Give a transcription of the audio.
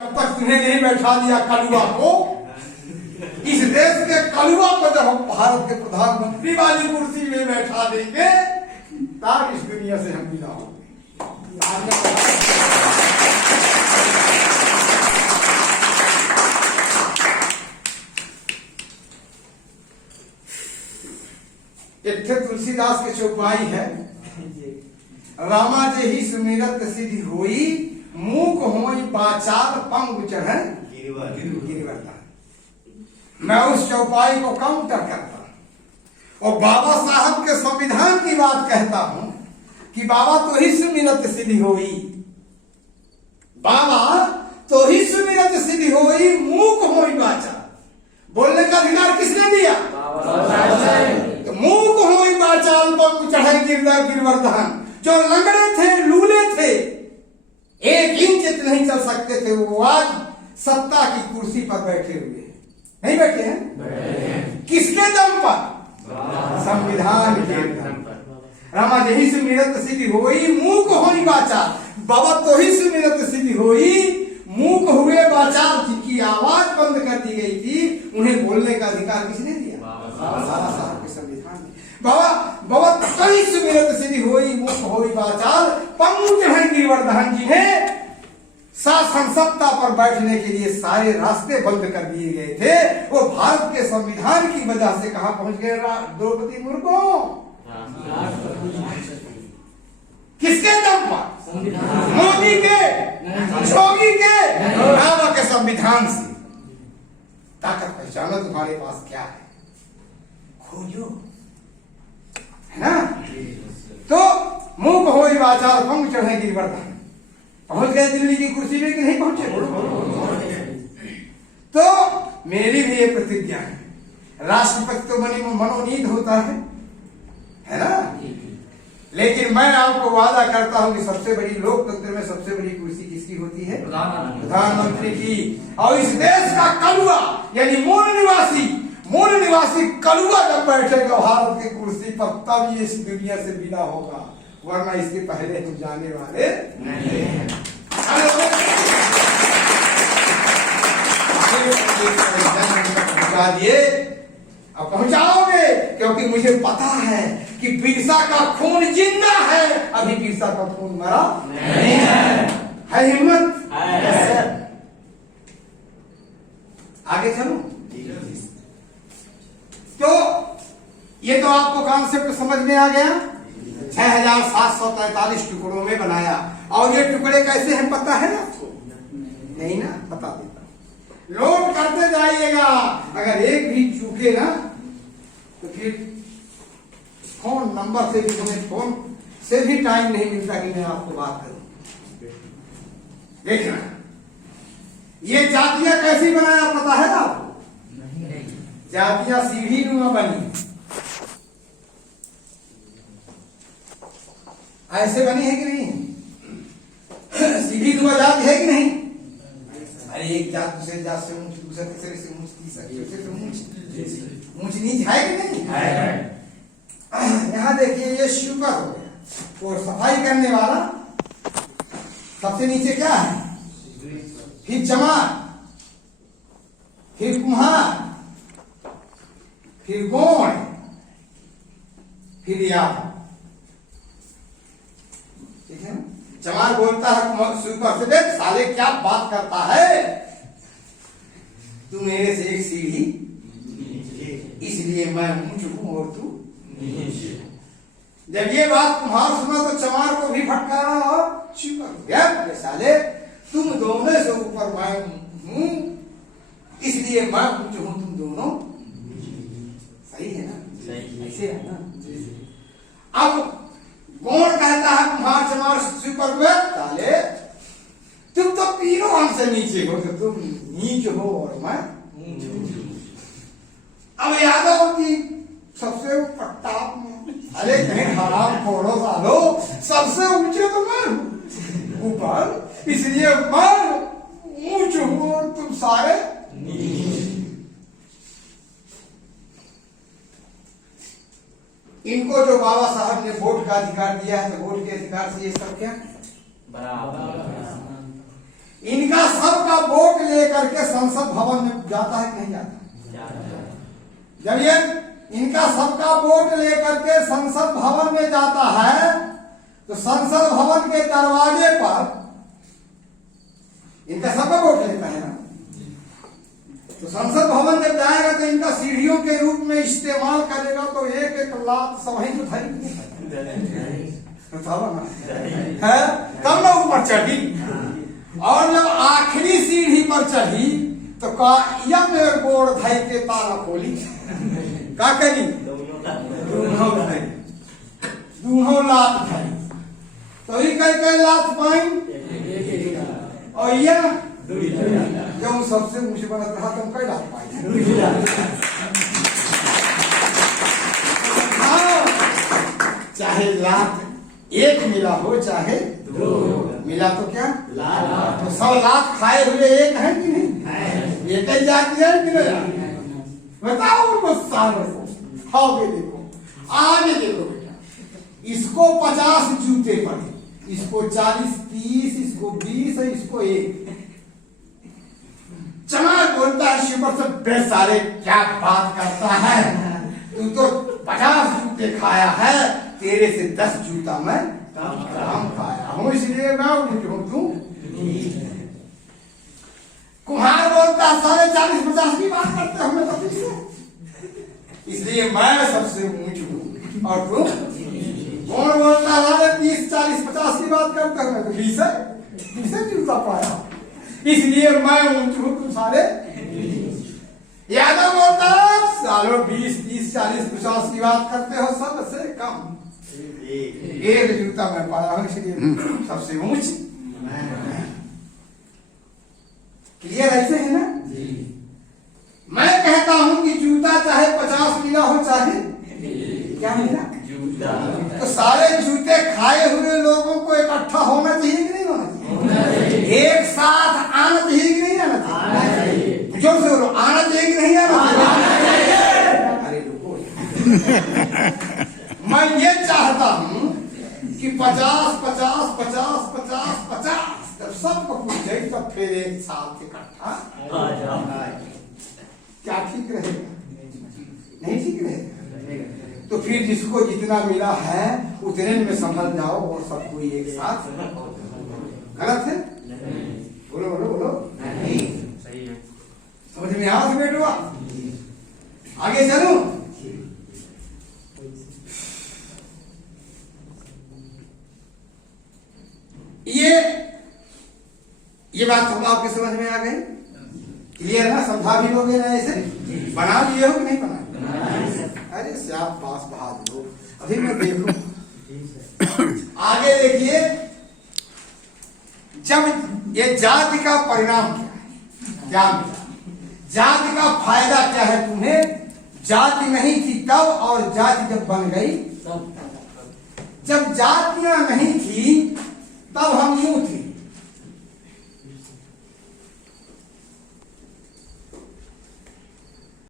जब तक तुम्हें नहीं बैठा दिया कलुआ को, इस देश के कलुआ को जब हम भारत के प्रधानमंत्री वाली कुर्सी में बैठा देंगे तब इस दुनिया से हम विदा होंगे। एक थे तुलसीदास के चौपाई है, रामा जे ही सुमिरत सिद्धि होई, मूक होई बाचाल पंग चढ़े गिरिवर्धन। मैं उस चौपाई को काउंटर करता और बाबा साहब के संविधान की बात कहता हूं कि बाबा तो ही सुमिरत सिद्धि होई, बाबा तो ही सुमिरत सिद्धि होई, मूक होई बाचाल। बोलने का अधिकार किसने दिया? तो मूक होई बाचाल पंग चढ़े गिरिवर्धन। जो लंगड़े थे, लूले थे, एक इंच नहीं चल सकते थे, वो आज सत्ता की कुर्सी पर बैठे हुए हैं। नहीं बैठे हैं? किसके दम पर? संविधान के दम पर। रामा जही सुमिरत सिद्धि होई, मूक होई बाचाल। बाबा तो ही सुमिरत सिद्धि होई, मूक हुए बाचाल। जिनकी आवाज बंद कर दी गई थी, उन्हें बोलने का अधिकार किसने दिया? बाबा साहब के संविधान में। बाबा कई सुमिरत सिद्धि होई, मूक होई बाचाल, पंग चढ़े गिरिवर्धन। जिन्हें शासन सत्ता पर बैठने के लिए सारे रास्ते बंद कर दिए गए थे, वो भारत के संविधान की वजह से कहां पहुंच गए? द्रौपदी मुर्मू। किसके दम पर? मोदी के, योगी के, बाबा के संविधान से। ताकत पहचानो तुम्हारे पास क्या है, खोजो, है ना? तो मूक होई बाचाल पंग चढ़े गिरिवर्धन। पहुंच गए दिल्ली की कुर्सी में कि नहीं पहुंचे? तो मेरी भी ये प्रतिज्ञा है, राष्ट्रपति तो मनोनीत होता है ना? लेकिन मैं आपको वादा करता हूं कि सबसे बड़ी लोकतंत्र में सबसे बड़ी कुर्सी किसकी होती है? प्रधानमंत्री की। और इस देश का कलुआ यानी मूल निवासी कलुआ जब बैठेगा भारत की कुर्सी पर, तब ये इस दुनिया से विदा होगा, वरना इसके पहले हम जाने वाले नहीं हैं। पहुंचा दिए, अब पहुंचाओगे, क्योंकि मुझे पता है कि बिरसा का खून जिंदा है, अभी बिरसा का खून मरा नहीं है हिम्मत है। आगे चलो। तो ये तो आपको कॉन्सेप्ट समझ में आ गया। 6743 टुकड़ों में बनाया, और ये टुकड़े कैसे हैं पता है आपको? नहीं ना? बता देता हूं। लोड करते जाइएगा, अगर एक भी चूके ना तो फिर फोन नंबर से भी, तुम्हें फोन से भी टाइम नहीं मिलता कि मैं आपको बात करूं। देखना, ये जातियां कैसी बनाया पता है आपको? जातियां सीढ़ी नुमा बनी, ऐसे बनी है कि नहीं? सीढ़ी नुमा जाति है कि नहीं? अरे एक जात दूसरे जात से ऊंच, दूसरे तीसरे से ऊंच, तीसरे से ऊंच नीच है कि नहीं? यहाँ देखिए, ये शुकर हो गया, और सफाई करने वाला सबसे नीचे क्या है? फिर चमार, फिर कुम्हार, फिर गोण, फिर याद। ठीक है? चमार बोलता है सुपर से, देख साले क्या बात करता है तू, मेरे से एक सीढ़ी, इसलिए मैं ऊंच हूं और तू नीचे। जब ये बात कुम्हार सुना तो चमार को भी फटकारा और चुप हो गया, साले तुम दोनों से ऊपर मैं हूं, इसलिए मैं ऊंच हूं, तुम दोनों। सही है ना? ऐसे है ना? अब कौन कहता है कुम्हार चमार सुपर हुए? साले तुम तो तीनों हमसे नीचे हो, तो तुम नीच हो और मैं ऊंच हूं। अब यादव की सबसे टॉप में, अरे कहीं हराम फोड़ो सालो, सबसे ऊंचे तो मैं हूं ऊपर, इसलिए मैं ऊंच हूं और तुम सारे नीचे। इनको जो बाबा साहब ने वोट का अधिकार दिया है, तो वोट के अधिकार से ये सब क्या बराबर। इनका सबका वोट लेकर के संसद भवन में जाता है कि नहीं जाता? जब ये इनका सबका वोट लेकर के संसद भवन में जाता है तो संसद भवन के दरवाजे पर इनका सबका वोट लेता है ना, तो संसद भवन जब जाएगा तो इनका सीढ़ियों के रूप में इस्तेमाल करेगा तो एक एक लात सब ही तो है तब ना ऊपर चढ़ी। और जब आखिरी सीढ़ी पर चढ़ी तो का में गोड़ धई के ताला खोली का करी दूहों लात धई तो ही कई लात पाई और यह जब सबसे ऊंचे बनत रहा तुम कई लात पाई। हाँ, चाहे लात एक मिला हो चाहे दो मिला तो क्या लात, तो सब लात खाए हुए एक है कि नहीं? एक ही जाति है कि नहीं? बताओ उनको सालों को आओगे देखो आगे देखो बेटा, इसको 50 जूते पड़े, इसको 40 30 इसको 20 इसको 1। चमार बोलता है शिवर से बेसारे क्या बात करता है, तू तो 50 जूते खाया है, तेरे से 10 जूता मैं कम खाया हूं इसलिए मैं तू। कुम्हार बोलता है 40 50 की बात करते हमें तो इसलिए मैं सबसे ऊंच हूं और तू। कौन बोलता है 30 40 50 की बात करते हमें तो 20 जूता पाया इसलिए मैं ऊंच हूं तुम सारे। यादव बोलता है सालों 20 30 40 50 की बात करते हो सबसे कम एक जूता मैं पाया हूं इसलिए सबसे ऊंच। क्लियर ऐसे है ना? मैं कहता हूं कि जूता चाहे 50 मिला हो चाहे क्या मिला जूता, तो सारे जूते खाए हुए लोगों को इकट्ठा होना चाहिए कि नहीं होना चाहिए? एक साथ आना चाहिए कि नहीं आना चाहिए? जोर से बोलो आना चाहिए कि नहीं आना चाहिए? अरे रुको मैं ये चाहता हूं कि 50 50 50 50 50 जब सबको पूछे तब फिर एक साथ इकट्ठा क्या ठीक रहेगा? नहीं ठीक रहेगा। तो फिर जिसको जितना मिला है उतने में संभल जाओ और सबको एक साथ। गलत है? बोलो बोलो बोलो नहीं सही है। समझ में आ बेटुआ? आगे चलो। ये बात हम आपके समझ में आ गई? क्लियर ना? समझा भी लोगे ना? ऐसे बना लिए हो कि नहीं बना? अरे श्याम पास बहादुर हो। अभी मैं देखूं आगे देखिए, जब ये जाति का परिणाम क्या है, क्या मिला, जाति का फायदा क्या है तुम्हें? जाति नहीं थी तब और जाति जब बन गई। जब जातियां नहीं थी तब हम यूं